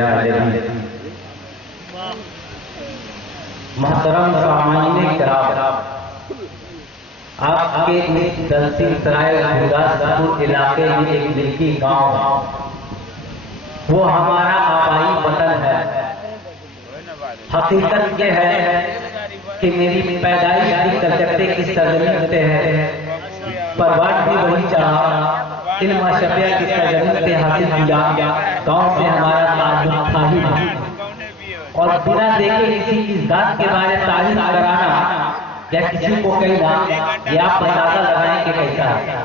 یا علی محترم سامعین کرام، آپ کے تحصیل سرائے گرداسپور علاقے میں ایک ملکی گاؤں، وہ ہمارا آبائی وطن ہے۔ حقیقت یہ ہے کہ میری پیدائش بھی کلکتے کی سرزمین سے ہے، پروان بھی وہی چڑھا، علم و شفیع کی سرزمین سے حاصل کیا، گاؤں سے ہمارا تعلق تھا ہی نہیں۔ اور بنا دیکھے کسی کی ذات کے بارے میں تعریف کرانا یا کسی کو کہنا، یہ آپ اندازہ لگائیں کہ کیسا ہے۔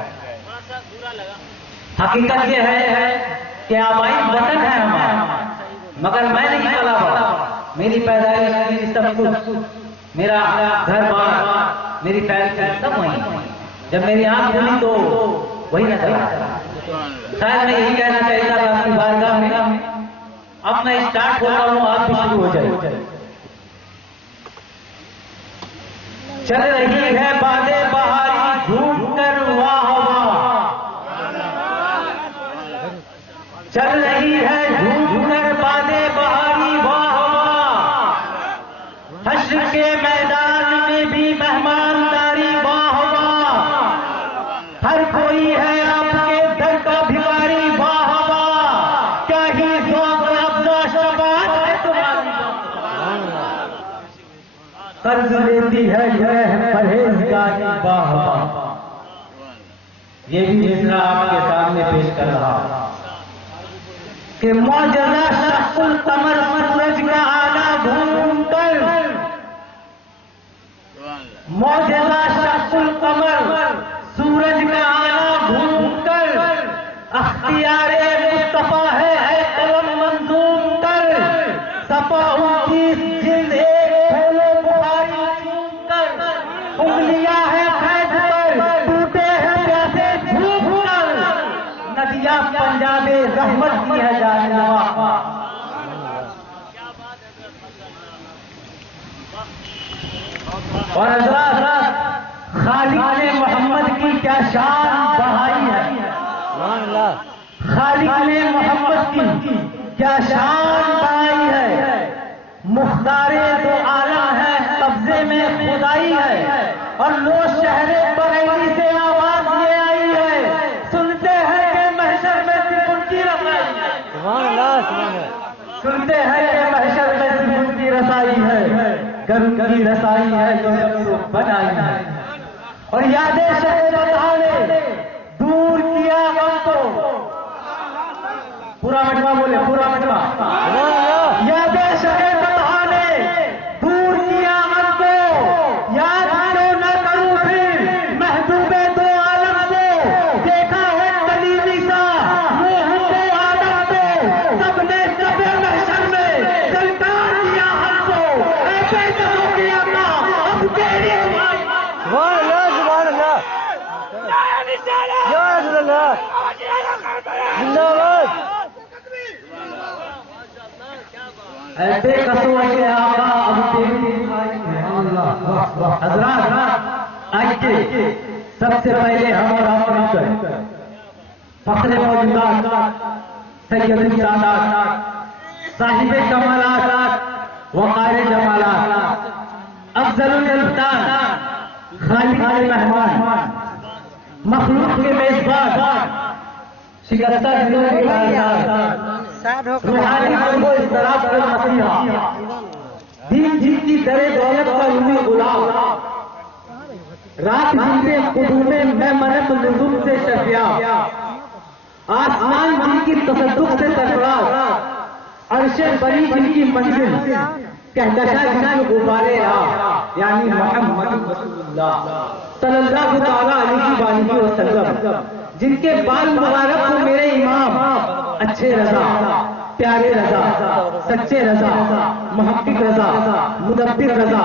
حقیقت یہ ہے کہ آبائی وطن ہے ہمارا، مگر میں نہیں پلا بڑا، میری پیدائش، میری سب کچھ، میرا گھر بار، میری فیملی سب وہیں۔ جب میری آنکھ کھلی تو وہی نظر آیا۔ شاید میں یہی کہنا چاہتا تھا آپ کی بارگاہ میں، اب میں اسٹارٹ ہو رہا ہوں، آپ بھی شروع ہو جائے۔ چل رہی ہے بادیں بہاری جھوم کر واہ واہ، چل رہی ہے جھوم کر بادیں بہاری واہ واہ، حشر کے میدان میں بھی مہمانداری واہ واہ، ہر کوئی ہے آپ کے در کا بھکاری واہ واہ، کیا ہی ذوق افزا شباب ہے تمہاری، قرض لیتی ہے یہ پرہیزگاری واہ واہ۔ یہ بھی مصرع آپ کے سامنے پیش کر رہا کہ معجزہ شق القمر سورج کا آنا ڈھونڈ کر، معجزہ شق القمر سورج کا آنا ڈھونڈ کر، اختیار مصطفیٰ ہے قلم منظوم کر، صفا ان کی جلد ایک پھولو بخاری چوم کر، انگلیاں ہیں قید پر ٹوٹے ہیں پیاسے جھوم کر، ندیاں پنجاب رحمت کی ہے جانوا۔ اور حضرات، خالق نے محمد کی کیا شان بڑھائی ہے، خالق نے محمد کی کیا شان بڑھائی ہے، مختار دو عالم ہے، قبضے میں خدائی ہے، اور لو شہر بریلی سے آواز یہ آئی ہے، سنتے ہیں کہ محشر میں صرف ان کی رسائی ہے، سنتے ہیں کہ محشر میں صرف ان کی رسائی ہے، گر ان کی رسائی ہے جو سب بنائی ہے۔ اور یادیں شہر نے دور کیا غم کو، پورا مجمع بولے، پورا مجمع، یادیں شہر نے دور کیا غم کو، یاد کیوں نہ کروں پھر محبوب دو عالم کو، دیکھا ہے کلیمی سا منہ کو آدم کو، سب نے سب محشر میں سلطان دیا ہم کو، اے بے دلوں کی آقا اب تیری ایسے قصور کے آقا اب تیری حضرات، آئیے سب سے پہلے ہم اور آپ مل کر فخر موجودات، سید السادات، صاحب کمالات، وقار جمالات، افضل الالفتان، خالق مہمان، مخلوق کے میزبان، شکستہ دلوں کے بازار، روحانی کو اضطراب کا مسیحا، دین جن کی در دولت کا رومی غلام، رات جن کے قدوم میں منت لزوم سے شفیع، آسمان جن کی تصدق سے سرفراز، عرش بری جن کی منزل، کہکشاں جن کی غبارے راہ، یعنی محمد رسول اللہ صلی اللہ تعالیٰ علیہ وسلم، جن کے بال مبارک کو میرے امام اچھے رضا، پیارے رضا، سچے رضا، محقق رضا، مدبر رضا،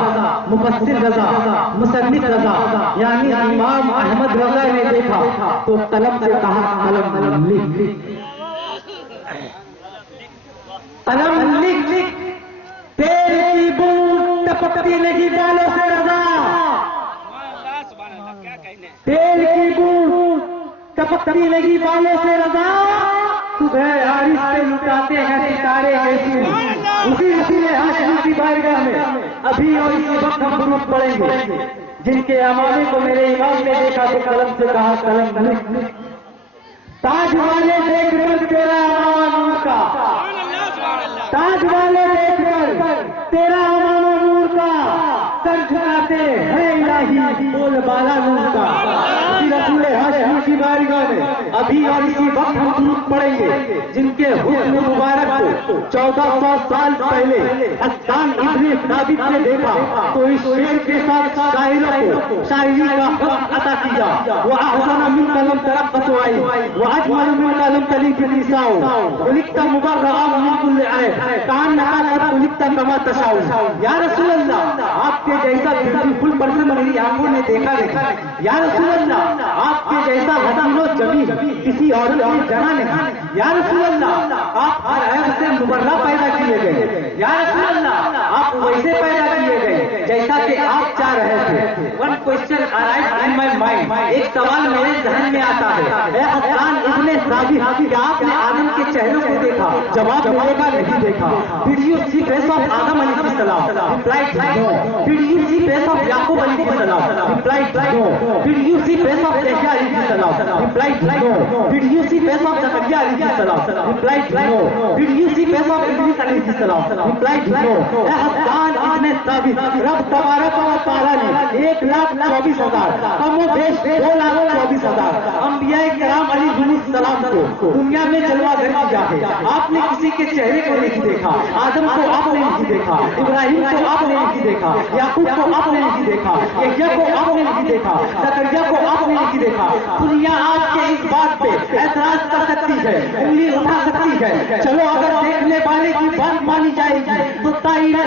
مفسر رضا، مصنف رضا، یعنی امام احمد رضا نے دیکھا تو قلم سے کہا قلم لکھ، قلم لکھ، تیل کی بوند ٹپکتی نہیں بالوں سے رضا، تیل کی بوند ٹپکتی نہیں بالوں سے رضا، صبح عارف سے لٹاتے ہیں ستارے ایسی اسی رسول ہاشمی کی بارگاہ میں ابھی اور اسی وقت ہم درود پڑھیں گے جن کے امامے کو میرے امام نے دیکھا تو قلم سے کہا قلم لکھ، تاج والے دیکھ کر تیرا امامہ نور کا، تاج والے دیکھ کر تیرا امامہ نور کا، سر جھکاتے ہیں الہی بول بالا نور کا۔ اسی رسول ہاشمی کی بارگاہ میں ابھی اور اسی وقت ہم درود پڑھیں گے جن کے حسن مبارک کو 1400 سال پہلے حسان ابن ثابت نے دیکھا تو اس شعر کے ساتھ شاعروں کو شاعری کا حق عطا کیا۔ وَأَحْسَنَ مِنْكَ لَمْ تَرَقَّ عَيْنٌ وَأَجْمَلُ مِنْكَ لَمْ تَلِدْ النِّسَاءُ خُلِقْتَ مُبَرَّأً مِنْ كُلِّ عَيْبٍ كَأَنَّكَ قَدْ خُلِقْتَ كَمَا تَشَاءُ۔ یا رسول اللہ آپ کے جیسا بیوٹیفل پرسن میری آنکھوں نے دیکھا نہیں، یا رسول اللہ آپ کے جیسا حسین و جمیل کسی اور جنا نہیں، یا رسول اللہ آپ ہر عیب سے مبرہ پیدا کیے گئے، یا رسول اللہ آپ ویسے پیدا کیے گئے جیسا کہ آپ چاہ رہے تھے۔ One question arise in my mind, ایک سوال میرے ذہن میں آتا ہے، اے حسان ابن ثابت کیا آپ نے آدم کے چہروں کو دیکھا؟ جواب ملے گا نہیں دیکھا۔ Did you see face of Adam علیہ السلام؟ Replied no. Did you see face of Yaqub علیہ السلام؟ Replied no. Did you see face of Yahya علیہ السلام؟ Replied no. Did you see face of Zakariya علیہ السلام؟ Replied no. Did you see face of Idris علیہ السلام؟ ریپلائڈ نو۔ اے حسان ابن ثابت رب تبارک و تعالیٰ نے 1,24,000 کم و بیش 2,24,000 انبیاء کرام علیہ السلام کو دنیا میں جلوہ گر کیا ہے۔ آپ نے کسی کے چہرے کو نہیں دیکھا، آدم کو آپ نے نہیں دیکھا، ابراہیم کو آپ نے نہیں دیکھا، یعقوب کو آپ نے نہیں دیکھا، یحییٰ کو آپ نے نہیں دیکھا، زکریا کو آپ نے نہیں دیکھا۔ دنیا آپ کے اس بات پہ اعتراض کر سکتی ہے، انگلی اٹھا سکتی ہے، چلو اگر دیکھنے والے کی بات مانی جائے گی تو طائرہ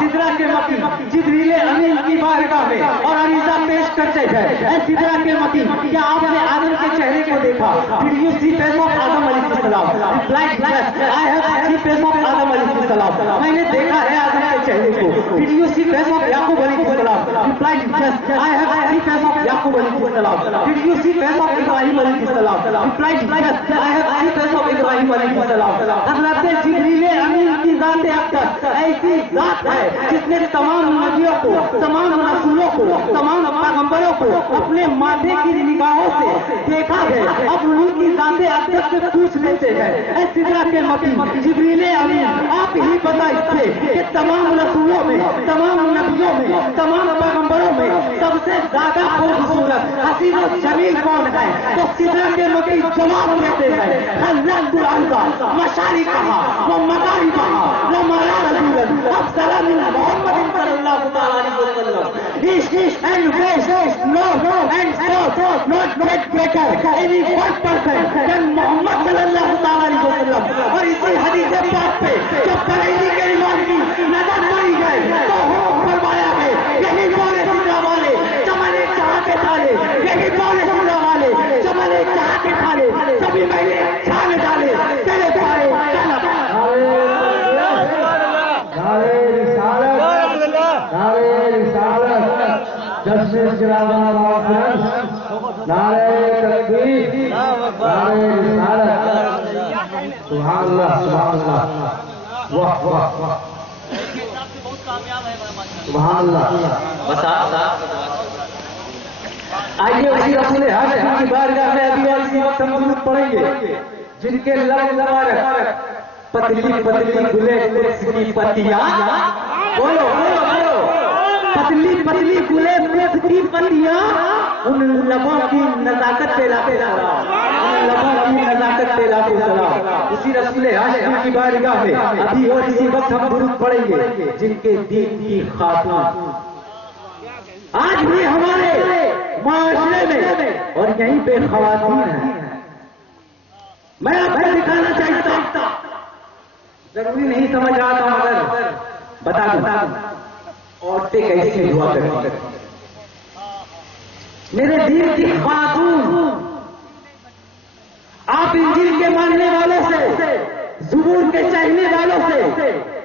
سدرا کے متین جبریل امین کی بارگاہ میں اور عریضہ پیش کرتے ہیں، اے سدرا کے متین کیا آپ نے آدم کے چہرے کو دیکھا؟ Did you see face of آدم علیہ السلام؟ Replied yes, I have seen face of آدم علیہ السلام، میں نے دیکھا ہے آدم کے چہرے کو۔ Did you see face of یعقوب علیہ السلام؟ Replied yes, I have seen face of یعقوب علیہ السلام۔ Did you see face of ابراہیم علیہ السلام؟ Replied yes, I have seen face of ابراہیم علیہ السلام۔ حضرت جبریل امین کی ذات اقدس ایسی ذات ہے جس نے تمام نبیوں کو، تمام رسولوں کو، تمام پیغمبروں کو اپنے ماتھے کی نگاہوں سے دیکھا ہے۔ اب ان کی ذات اقدس سے پوچھ لیتے ہیں، اے سدرا کے متین جبریل امین آپ ہی بتائیے کہ تمام رسولوں میں، تمام نبیوں میں، تمام پیغمبروں میں سب سے زیادہ خوبصورت حسین و جمیل کون ہے؟ تو سدرا کے متین جواب دیتے ہیں، حضرت الارض مشارقہا و مغاربہا و مرارجولا افضل من محمد صلی اللہ علیہ وسلم۔ East and west, north and south, not better any one person than محمد صلی اللہ علیہ وسلم۔ اور اسی حدیث پاک پہ جب بریلی کے امام کی نظر پڑی گئی تو حکم فرمایا ہے، یہی بولے سدرا والے چمنے چاہ کے ڈالے، یہی بولے سدرا والے چمنے چاہ کے ڈالے، سبھی میں نے چھانے ڈالے تیرے بھارے طلب۔ نعرہ رسالت، جشن استقامت کانفرنس، نعرہ تکبیر، نعرہ رسالت، سبحان اللہ سبحان اللہ، واہ واہ واہ، سبحان اللہ۔ آئیے اسی رسول ہاشمی کی بارگاہ میں ابھی اور اسی وقت ہم درود پڑھیں گے جن کے لب مبارک پتلی پتلی گلے کی پتیاں، بولو بولو بولو، پتلی پتلی گلے کی پتیاں ان لبوں کی نزاکت پہ لاتے سلام، ان لبوں کی نزاکت پہ لاتے سلام۔ اسی رسول ہاشمی کی بارگاہ میں ابھی اور اسی وقت ہم درود پڑھیں گے جن کے دین کی خاتون آج بھی ہمارے معاشرے میں اور یہیں پہ خواتین ہیں۔ میں آپ کو دکھانا چاہتا، ضروری نہیں سمجھ رہا تھا مگر بتا دوں عورتیں کیسی ہوا کرتی ہیں۔ میرے دین کی خاتون، آپ انجیل کے ماننے والوں سے، زبور کے چاہنے والوں سے،